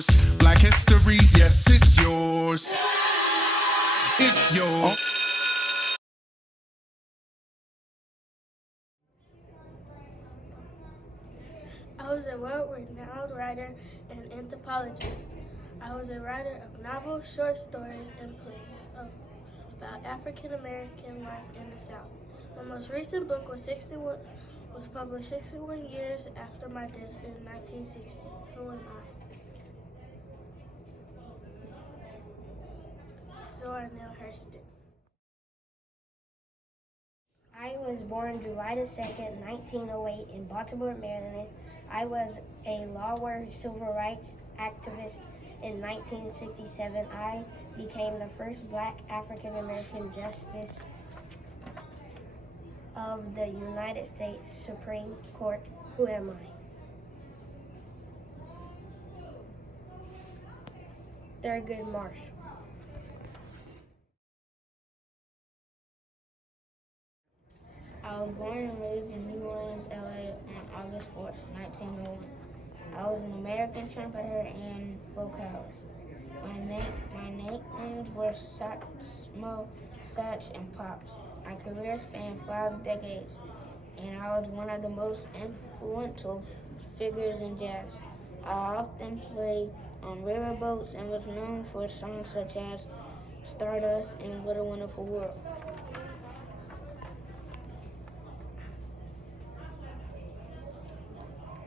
yours. Black history, yes, it's yours. It's yours. I was a world-renowned writer and anthropologist. I was a writer of novels, short stories, and plays about African American life in the South. My most recent book was published 61 years after my death in 1960. Who am I? Zora Neale Hurston. I was born July 2nd, 1908 in Baltimore, Maryland. I was a lawyer, civil rights activist. In 1967, I became the first Black African American justice of the United States Supreme Court. Who am I? Thurgood Marshall. I was born and raised in New Orleans, LA on August 4th, 1901. I was an American trumpeter and vocalist. My nicknames were Smo, Satch, and Pops. My career spanned 5 decades, and I was one of the most influential figures in jazz. I often played on riverboats and was known for songs such as Stardust and What a Wonderful World.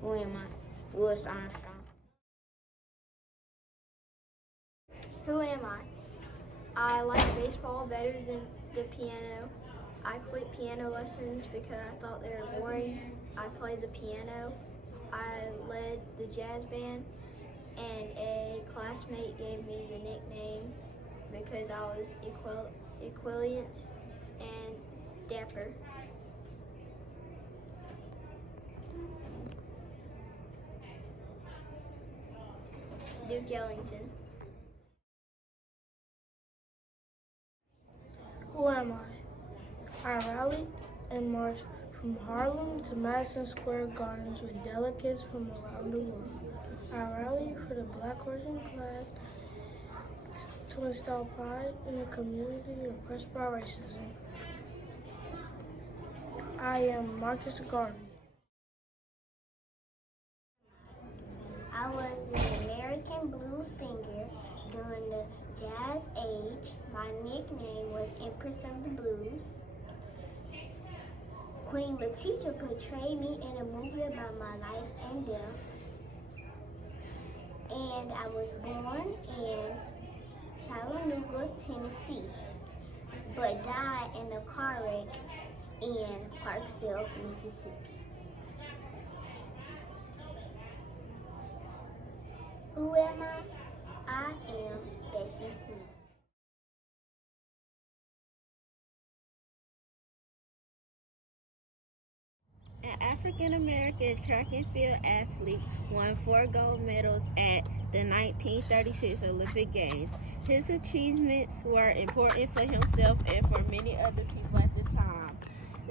Who am I? Louis Armstrong. Who am I? I like baseball better than the piano. I quit piano lessons because I thought they were boring. I played the piano. I led the jazz band, and a classmate gave me the nickname because I was equiliant and dapper. Duke Ellington. Who am I? I rallied and marched from Harlem to Madison Square Gardens with delegates from around the world. I rallied for the Black working class to install pride in a community oppressed by racism. I am Marcus Garvey. I was an American blues singer during the Jazz Age. My nickname was Empress of the Blues. Queen Latifah portrayed me in a movie about my life and death. And I was born in Chattanooga, Tennessee, but died in a car wreck in Clarksville, Mississippi. Who am I? I am Bessie Smith. An African-American track and field athlete won 4 gold medals at the 1936 Olympic Games. His achievements were important for himself and for many other people at the time.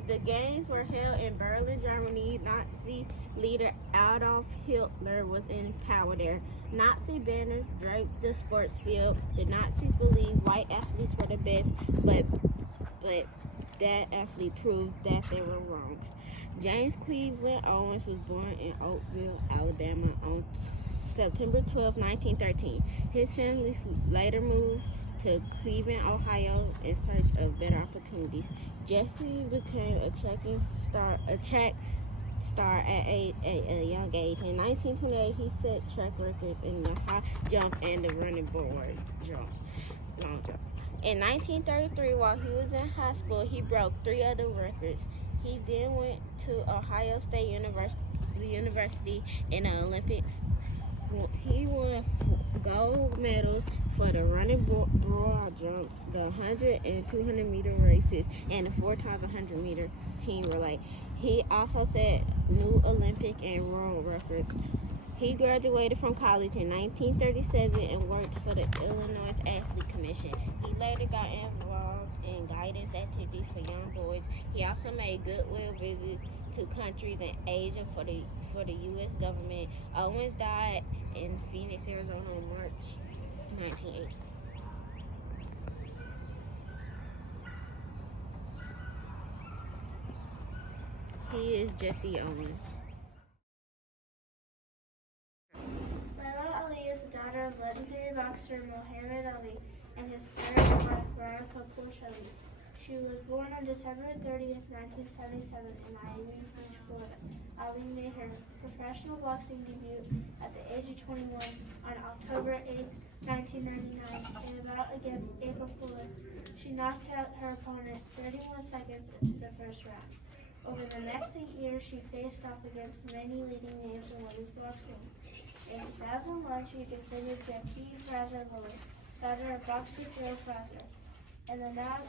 The games were held in Berlin, Germany. Nazi leader Adolf Hitler was in power there. Nazi banners draped the sports field. The Nazis believed white athletes were the best, but that athlete proved that they were wrong. James Cleveland Owens was born in Oakville, Alabama on September 12, 1913. His family later moved to Cleveland, Ohio in search of better opportunities. Jesse became a track star at a young age. In 1928, he set track records in the high jump and the running long jump. In 1933, while he was in high school, he broke 3 other records. He then went to Ohio State University in the Olympics. He won gold medals for the running broad jump, the 100 and 200 meter races, and the 4x100 meter team relay. He also set new Olympic and world records. He graduated from college in 1937 and worked for the Illinois Athlete Commission. He later got involved and guidance activities for young boys. He also made goodwill visits to countries in Asia for the U.S. government. Owens died in Phoenix, Arizona on March 1980. He is Jesse Owens. Laila Ali is the daughter of legendary boxer Muhammad Ali and his third wife, Veronica Pulchelli. She was born on December 30th, 1977 in Miami Beach, Florida. Ali made her professional boxing debut at the age of 21 on October 8th, 1999 in a bout against April Fuller. She knocked out her opponent 31 seconds into the first round. Over the next 8 years, she faced off against many leading names in women's boxing. In 2001, she defeated Jackie Fraser-Lewis, daughter of boxer Joe Fraser, in the now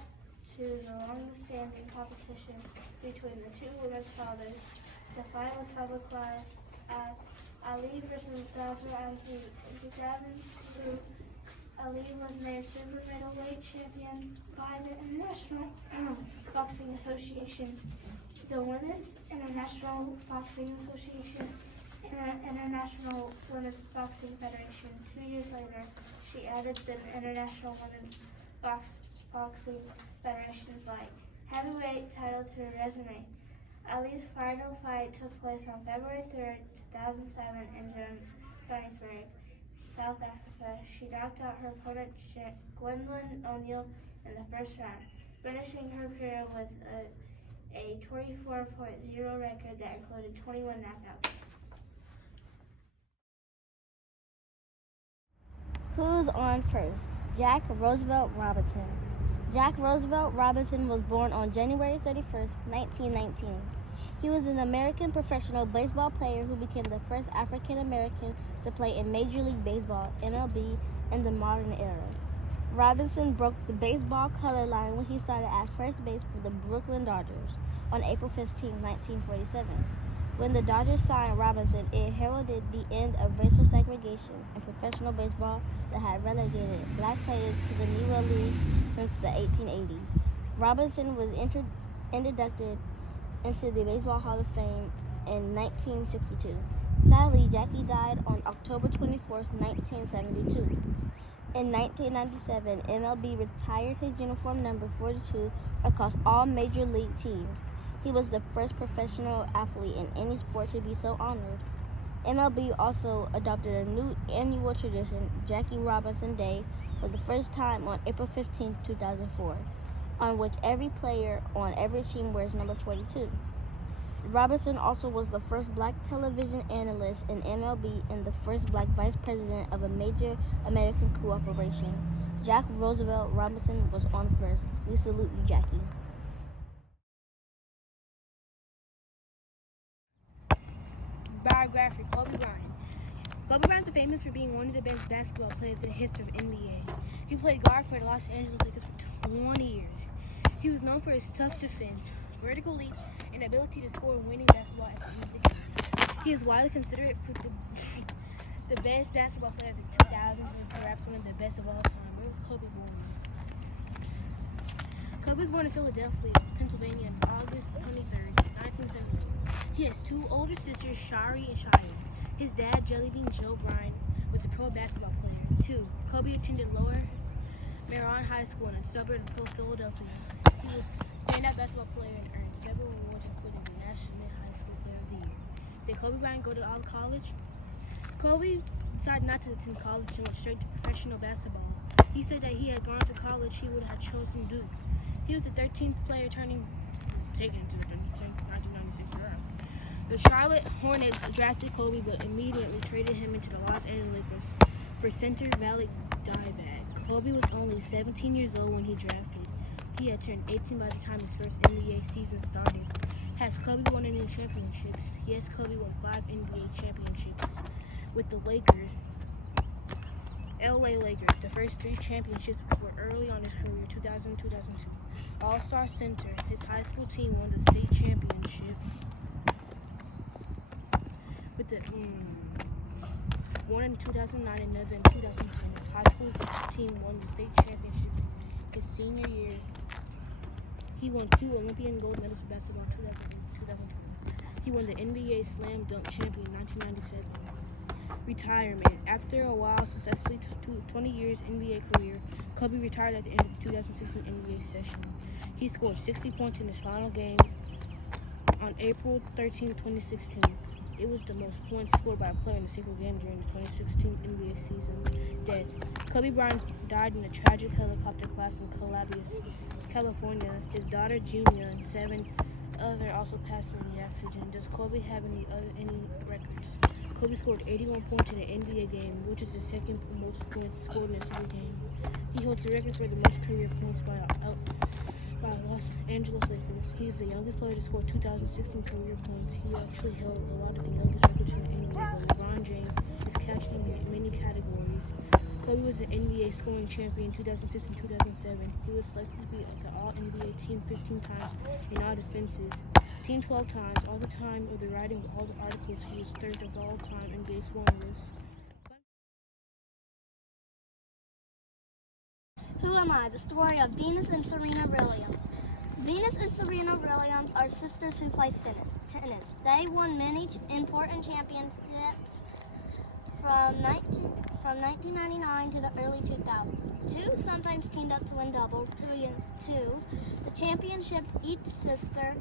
to the longest-standing competition between the two women's fathers. The final cover class as Ali versus Fraser Ali. In 2002, Ali was made super middleweight champion by the International Boxing Association, the Women's International Boxing Association, and the International Women's Boxing Federation. 2 years later, she added the International Women's Boxing Federation's light heavyweight title to her resume. Ali's final fight took place on February 3rd, 2007 in Johannesburg, South Africa. She knocked out her opponent Gwendolyn O'Neill in the first round, finishing her career with a 24.0 record that included 21 knockouts. Who's on first? Jack Roosevelt Robinson. Jack Roosevelt Robinson was born on January 31st, 1919. He was an American professional baseball player who became the first African American to play in Major League Baseball, MLB, in the modern era. Robinson broke the baseball color line when he started at first base for the Brooklyn Dodgers on April 15, 1947. When the Dodgers signed Robinson, it heralded the end of racial segregation in professional baseball that had relegated black players to the Negro Leagues since the 1880s. Robinson was inducted into the Baseball Hall of Fame in 1962. Sadly, Jackie died on October 24, 1972. In 1997, MLB retired his uniform number 42 across all major league teams. He was the first professional athlete in any sport to be so honored. MLB also adopted a new annual tradition, Jackie Robinson Day, for the first time on April 15, 2004, on which every player on every team wears number 42. Robinson also was the first black television analyst in MLB and the first black vice president of a major American corporation. Jack Roosevelt Robinson was on first. We salute you, Jackie. Biography, Kobe Bryant. Kobe Bryant is famous for being one of the best basketball players in the history of NBA. He played guard for the Los Angeles Lakers for 20 years. He was known for his tough defense, vertical leap, and ability to score winning basketball at the end of the game. He is widely considered the best basketball player of the 2000s and perhaps one of the best of all time. Where was Kobe born? Kobe was born in Philadelphia, Pennsylvania on August 23rd, 1970. He has two older sisters, Shari and Shia. His dad, Jellybean Joe Bryant, was a pro basketball player. 2. Kobe attended Lower Merion High School in a suburb of Philadelphia. He was a standout basketball player and earned several awards, including the National High School Player of the Year. Did Kobe Bryant go to college? Kobe decided not to attend college and went straight to professional basketball. He said that he had gone to college, he would have chosen Duke. He was the 13th player taken to the 1996 draft. The Charlotte Hornets drafted Kobe but immediately traded him into the Los Angeles Lakers for Center Valley Diamondbacks. Kobe was only 17 years old when he drafted. He had turned 18 by the time his first NBA season started. Has Kobe won any championships? Yes, Kobe won 5 NBA championships with the Lakers. LA Lakers, the first 3 championships were early on his career, 2000-2002. All-Star Center, his high school team won the state championship with the one in 2009 and another in 2010. His high school team won the state championship his senior year. He won 2 Olympian gold medals for basketball in 2020. He won the NBA Slam Dunk Champion in 1997. Retirement. After a while successfully 20 years NBA career, Kobe retired at the end of the 2016 NBA session. He scored 60 points in his final game on April 13, 2016. It was the most points scored by a player in a single game during the 2016 NBA season. Death. Kobe Bryant died in a tragic helicopter crash in Calaveras, California. His daughter Junior and 7 others also passed in the accident. Does Kobe have any records? Kobe scored 81 points in an NBA game, which is the second most points scored in a single game. He holds the record for the most career points by Los Angeles Lakers. He is the youngest player to score 2016 career points. He actually held a lot of the youngest records in the NBA, but LeBron James is catching in many categories. Kobe was the NBA scoring champion in 2006-2007. He was selected to be the All-NBA team 15 times in all defenses, team 12 times, all the time of the writing of all the articles. He was third of all time NBA scoring list. Who am I? The story of Venus and Serena Williams. Venus and Serena Williams are sisters who play tennis. They won many important championships from 1999 to the early 2000s. Two sometimes teamed up to win doubles, 2 against 2. The championships, each sister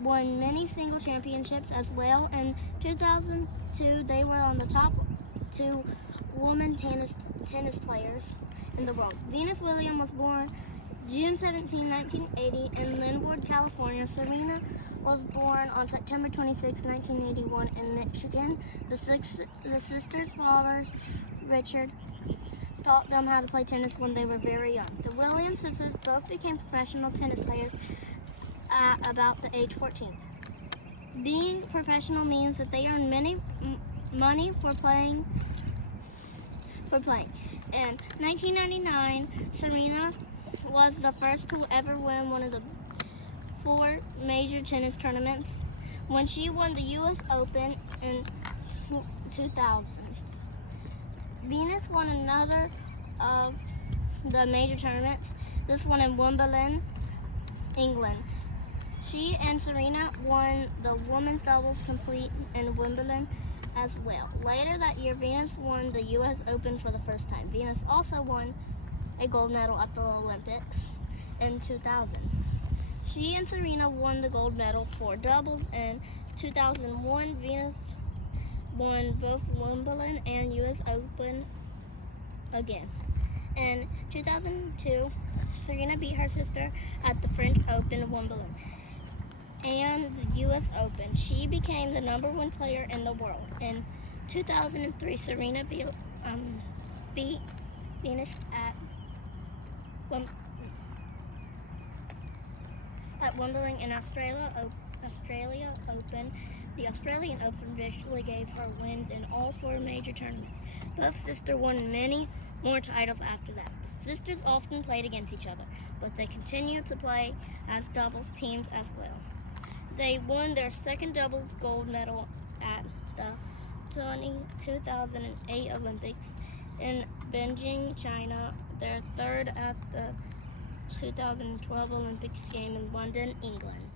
won many single championships as well. In 2002, they were on the top 2 women tennis players in the world. Venus Williams was born June 17, 1980 in Linwood, California. Serena was born on September 26, 1981 in Michigan. The sisters' fathers, Richard, taught them how to play tennis when they were very young. The Williams sisters both became professional tennis players at about the age 14. Being professional means that they earn many money for playing. In 1999, Serena was the first to ever win one of the 4 major tennis tournaments when she won the U.S. Open in 2000. Venus won another of the major tournaments, this one in Wimbledon, England. She and Serena won the women's doubles complete in Wimbledon as well. Later that year, Venus won the U.S. Open for the first time. Venus also won a gold medal at the Olympics in 2000. She and Serena won the gold medal for doubles in 2001. Venus won both Wimbledon and U.S. Open again. In 2002, Serena beat her sister at the French Open, Wimbledon, and the U.S. Open. She became the #1 player in the world. In 2003, Serena beat Venus at Wimbledon and Australia Open. The Australian Open virtually gave her wins in all 4 major tournaments. Both sisters won many more titles after that. The sisters often played against each other, but they continued to play as doubles teams as well. They won their second doubles gold medal at the 2008 Olympics in Beijing, China, their third at the 2012 Olympics game in London, England.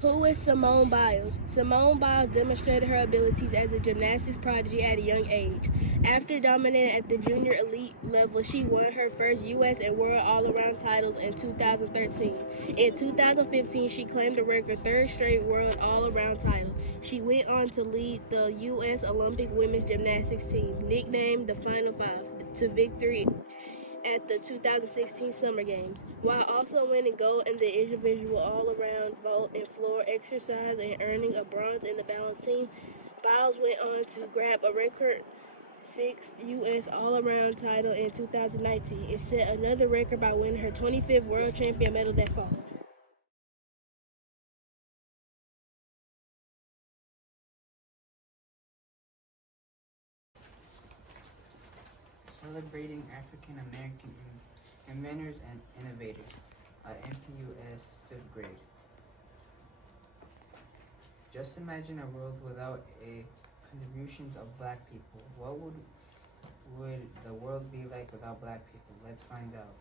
Who is Simone Biles? Simone Biles demonstrated her abilities as a gymnastics prodigy at a young age. After dominating at the junior elite level, she won her first U.S. and world all-around titles in 2013. In 2015, she claimed the record 3rd straight world all-around title. She went on to lead the U.S. Olympic women's gymnastics team, nicknamed the Final Five, to victory at the 2016 Summer Games, while also winning gold in the individual all-around vault and floor exercise and earning a bronze in the balance team. Biles went on to grab a record 6th U.S. all-around title in 2019 and set another record by winning her 25th world champion medal that fall. Celebrating African American inventors and innovators, MPEUE 5th grade. Just imagine a world without a contributions of black people. What would the world be like without black people? Let's find out.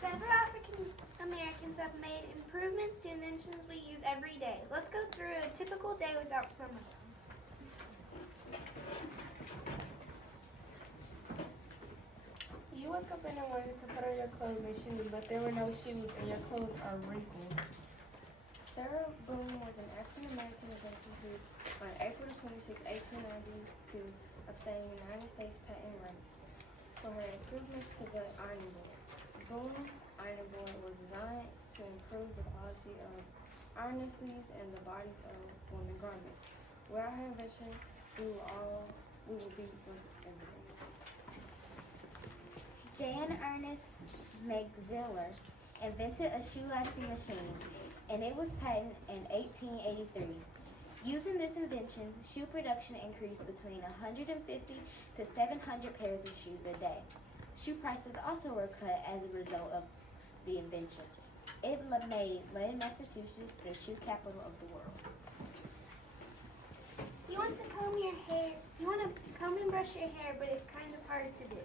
Several African Americans have made improvements to inventions we use every day. Let's go through a typical day without some of them. You wake up in the morning to put on your clothes and shoes, but there were no shoes and your clothes are wrinkled. Sarah Boone was an African-American inventor who, on April 26, 1892, obtained United States patent rights for her improvements to the ironing board. Boone's ironing board was designed to improve the quality of ironing sleeves and the bodies of women's garments. Without her invention, we will be working every day. Jan Ernest McZiller invented a shoe-lasting machine, and it was patented in 1883. Using this invention, shoe production increased between 150 to 700 pairs of shoes a day. Shoe prices also were cut as a result of the invention. It made Lynn, Massachusetts, the shoe capital of the world. You want to comb your hair, you want to comb and brush your hair, but it's kind of hard to do.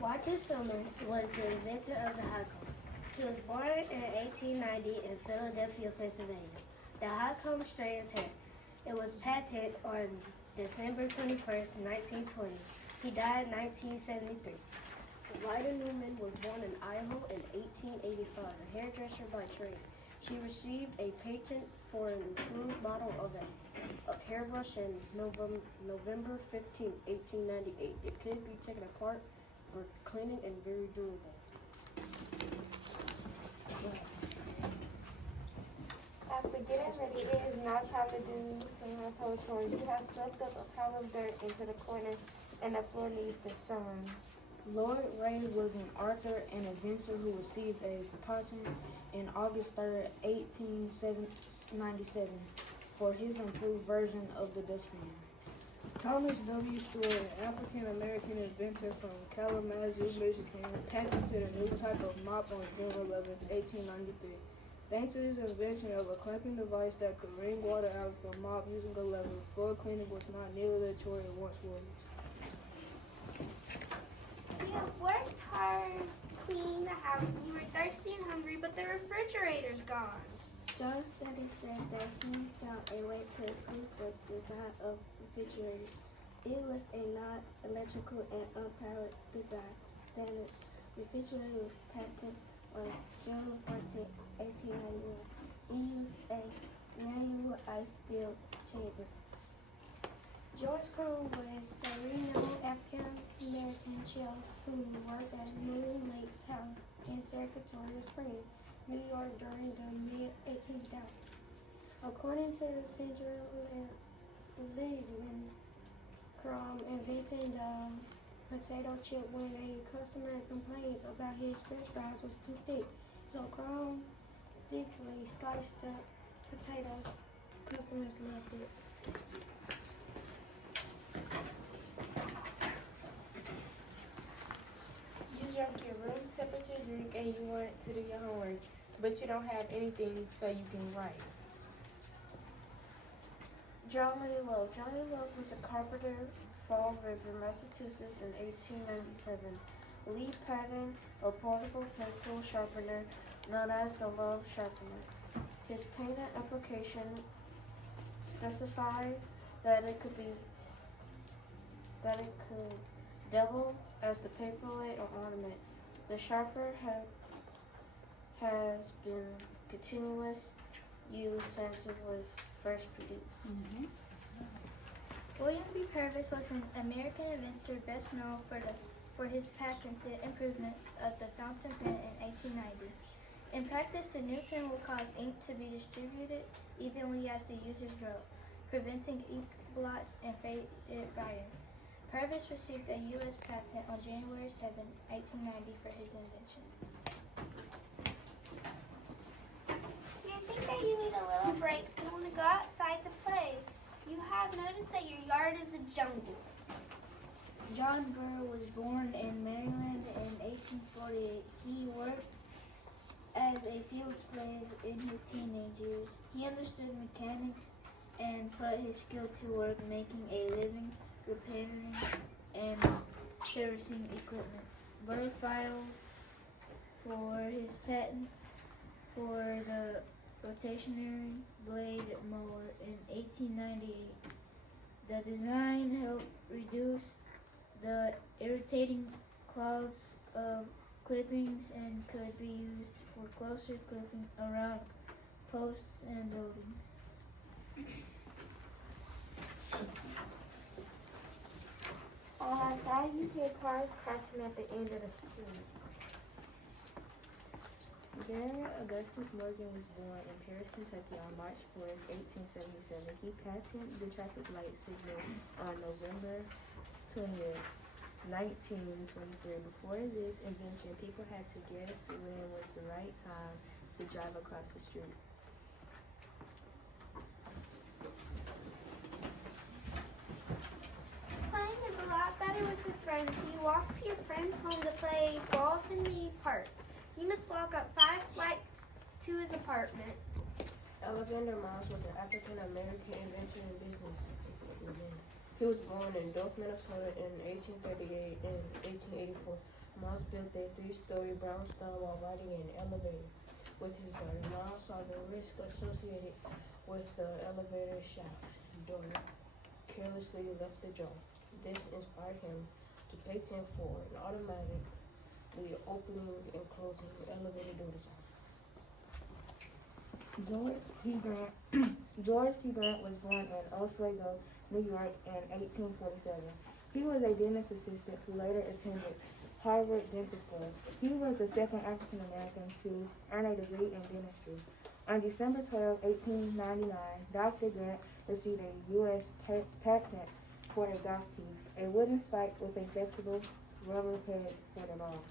Walter Simmons was the inventor of the hot comb. He was born in 1890 in Philadelphia, Pennsylvania. The hot comb straightens hair. It was patented on December 21st, 1920. He died in 1973. Lyda Newman was born in Idaho in 1885, a hairdresser by trade. She received a patent for an improved model of hairbrush in November 15, 1898. It could be taken apart for cleaning and very durable. After getting ready, it is now time to do some household chores. You have swept up a pile of dirt into the corner and the floor needs to shine. Lloyd Ray was an author and inventor who received a patent in August 3, 1897 for his improved version of the dustpan. Thomas W. Stewart, an African-American inventor from Kalamazoo, Michigan, patented a new type of mop on June 11, 1893. Thanks to his invention of a clamping device that could wring water out of the mop using a lever, floor cleaning was not nearly the chore it once was. You have worked hard cleaning the house and you were thirsty and hungry, but the refrigerator's gone. John Study said that he found a way to improve the design of refrigerators. It was a non-electrical and unpowered design. Standard refrigerator was patented on June 14, 1891. He used a manual ice-filled chamber. George Cone was a renowned African-American chef who worked at Moon Lake's house in Escatawpa Springs, New York during the mid-1800s. According to the Central Living Crumb invented the potato chip when a customer complained about his french fries was too thick. So Crumb thickly sliced the potatoes. Customers loved it. You drank your room temperature drink and you want to do your homework, but you don't have anything so you can write. Johnny Love. Johnny Love was a carpenter, Fall River, Massachusetts in 1897. Lee patented a portable pencil sharpener known as the Love Sharpener. His patent application specified that it could double as the paperweight or ornament. The sharpener has been continuous use since it was first produced. William B. Purvis was an American inventor best known for his patented improvements of the fountain pen in 1890. In practice, the new pen will cause ink to be distributed evenly as the users wrote, preventing ink blots and faded writing. Purvis received a U.S. patent on January 7, 1890 for his invention. You think that you need a little break, so you want to go outside to play. You have noticed that your yard is a jungle. John Burr was born in Maryland in 1848. He worked as a field slave in his teenage years. He understood mechanics and put his skill to work making a living repairing and servicing equipment. Burr filed for his patent for the rotationary blade mower in 1898. The design helped reduce the irritating clouds of clippings and could be used for closer clipping around posts and buildings. Outside you hear cars crashing at the end of the street. Gary Augustus Morgan was born in Paris, Kentucky on March 4th, 1877. He patented the traffic light signal on November 20th, 1923. Before this invention, people had to guess when was the right time to drive across the street. Playing is a lot better with your friends. You walk to your friend's home to play golf in the park. You must walk up 5 flights to his apartment. Alexander Miles was an African-American inventor and businessman. He was born in Dove, Minnesota in 1838 and 1884. Miles built a 3-story brownstone while riding an elevator with his daughter. Miles saw the risk associated with the elevator shaft. Daughter carelessly left the job. This inspired him to patent for an automatic opening and closing elevator door design. George T. Grant was born in Oswego, New York in 1847. He was a dentist assistant who later attended Harvard Dental School. He was the second African American to earn a degree in dentistry. On December 12, 1899, Dr. Grant received a U.S. patent for a golf tee, a wooden spike with a flexible rubber peg for the ball.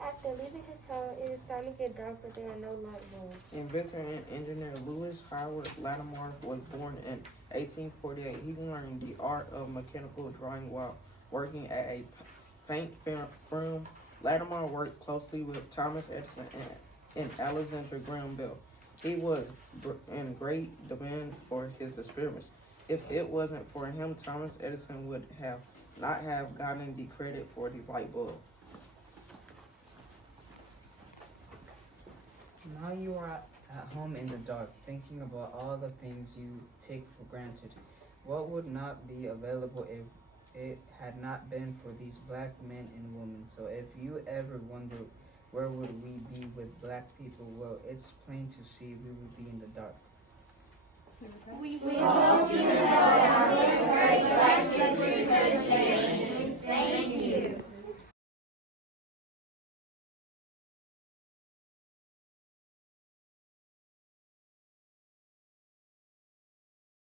After leaving his home, it is time to get drunk, but there are no light bulbs. Inventor and engineer Lewis Howard Lattimore was born in 1848. He learned the art of mechanical drawing while working at a paint firm. Lattimore worked closely with Thomas Edison and Alexander Graham Bell. He was in great demand for his experiments. If it wasn't for him, Thomas Edison would not have gotten the credit for the light bulb. Now you are at home in the dark, thinking about all the things you take for granted. What would not be available if it had not been for these black men and women? So if you ever wonder where would we be with black people, well, it's plain to see we would be in the dark. We hope you enjoyed our great Black History presentation. Thank you.